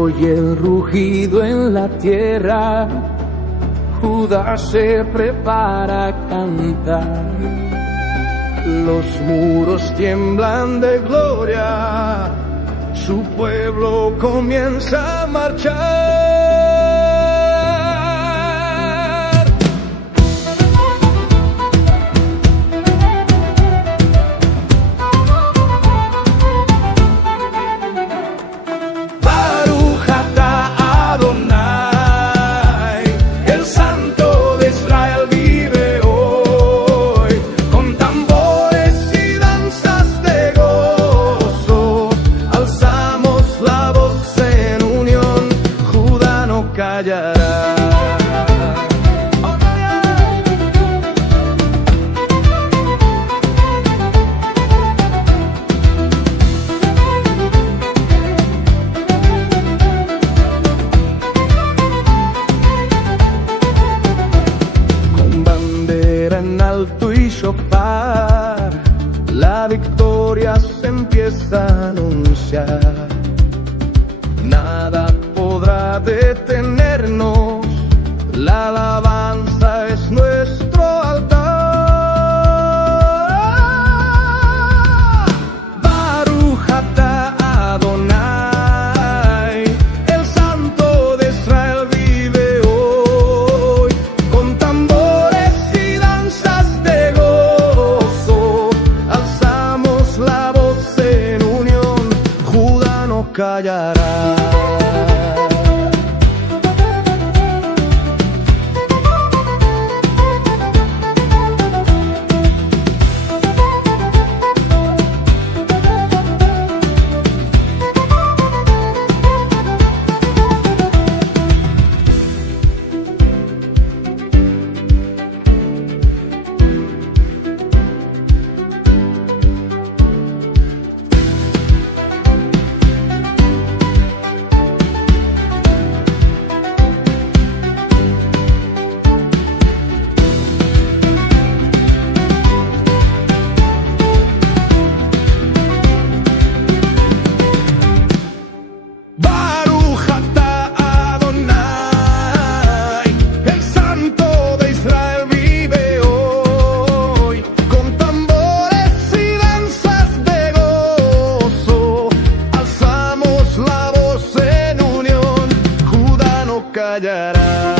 oye el rugido en la tierra, Judá se prepara a cantar. Los muros tiemblan de gloria, su pueblo comienza a marchar. Callará. Con bandera en alto y shofar, la victoria se empieza a anunciar. Nada podrá detenernos, la alabanza es nuestro altar. Baruch atah Adonai, el Santo de Israel vive hoy. Con tambores y danzas de gozo, alzamos la voz en unión, Judá no callará. Callará.